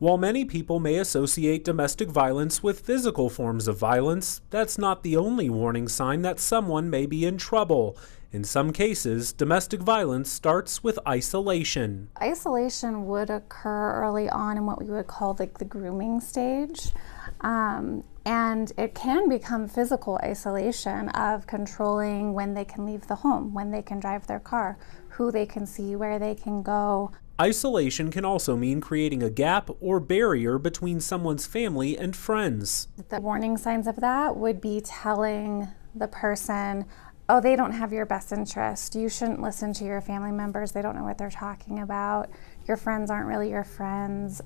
While many people may associate domestic violence with physical forms of violence, that's not the only warning sign that someone may be in trouble. In some cases, domestic violence starts with isolation. Isolation would occur early on in what we would call the grooming stage. And it can become physical isolation of controlling when they can leave the home, when they can drive their car, who they can see, where they can go. Isolation can also mean creating a gap or barrier between someone's family and friends. The warning signs of that would be telling the person, oh, they don't have your best interest. You shouldn't listen to your family members. They don't know what they're talking about. Your friends aren't really your friends.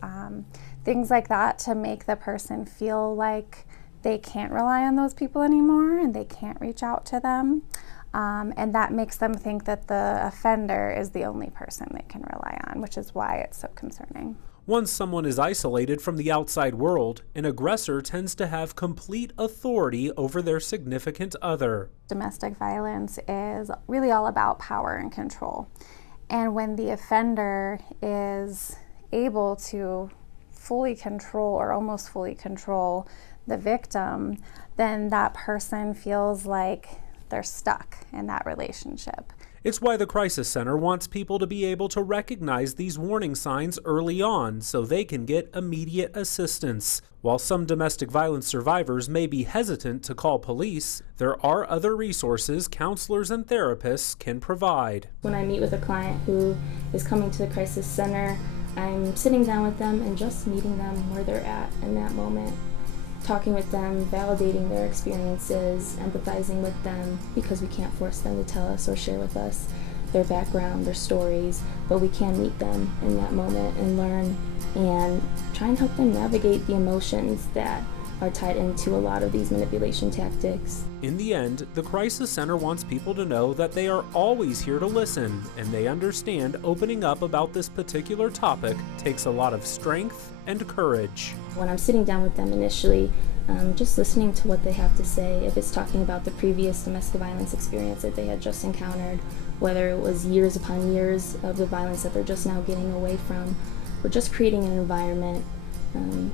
Things like that to make the person feel like they can't rely on those people anymore and they can't reach out to them. And that makes them think that the offender is the only person they can rely on, which is why it's so concerning. Once someone is isolated from the outside world, an aggressor tends to have complete authority over their significant other. Domestic violence is really all about power and control. And when the offender is able to fully control or almost fully control the victim, then that person feels like they're stuck in that relationship. It's why the Crisis Center wants people to be able to recognize these warning signs early on so they can get immediate assistance. While some domestic violence survivors may be hesitant to call police, there are other resources counselors and therapists can provide. When I meet with a client who is coming to the Crisis Center, I'm sitting down with them and just meeting them where they're at in that moment. Talking with them, validating their experiences, empathizing with them, because we can't force them to tell us or share with us their background, their stories, but we can meet them in that moment and learn and try and help them navigate the emotions that are tied into a lot of these manipulation tactics. In the end, the Crisis Center wants people to know that they are always here to listen, and they understand opening up about this particular topic takes a lot of strength and courage. When I'm sitting down with them initially, just listening to what they have to say, if it's talking about the previous domestic violence experience that they had just encountered, whether it was years upon years of the violence that they're just now getting away from, we're just creating an environment,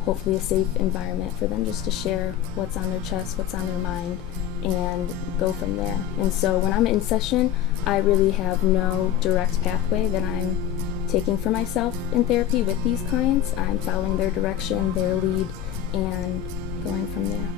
hopefully a safe environment for them just to share what's on their chest, what's on their mind, and go from there. And so when I'm in session, I really have no direct pathway that I'm taking for myself in therapy with these clients. I'm following their direction, their lead, and going from there.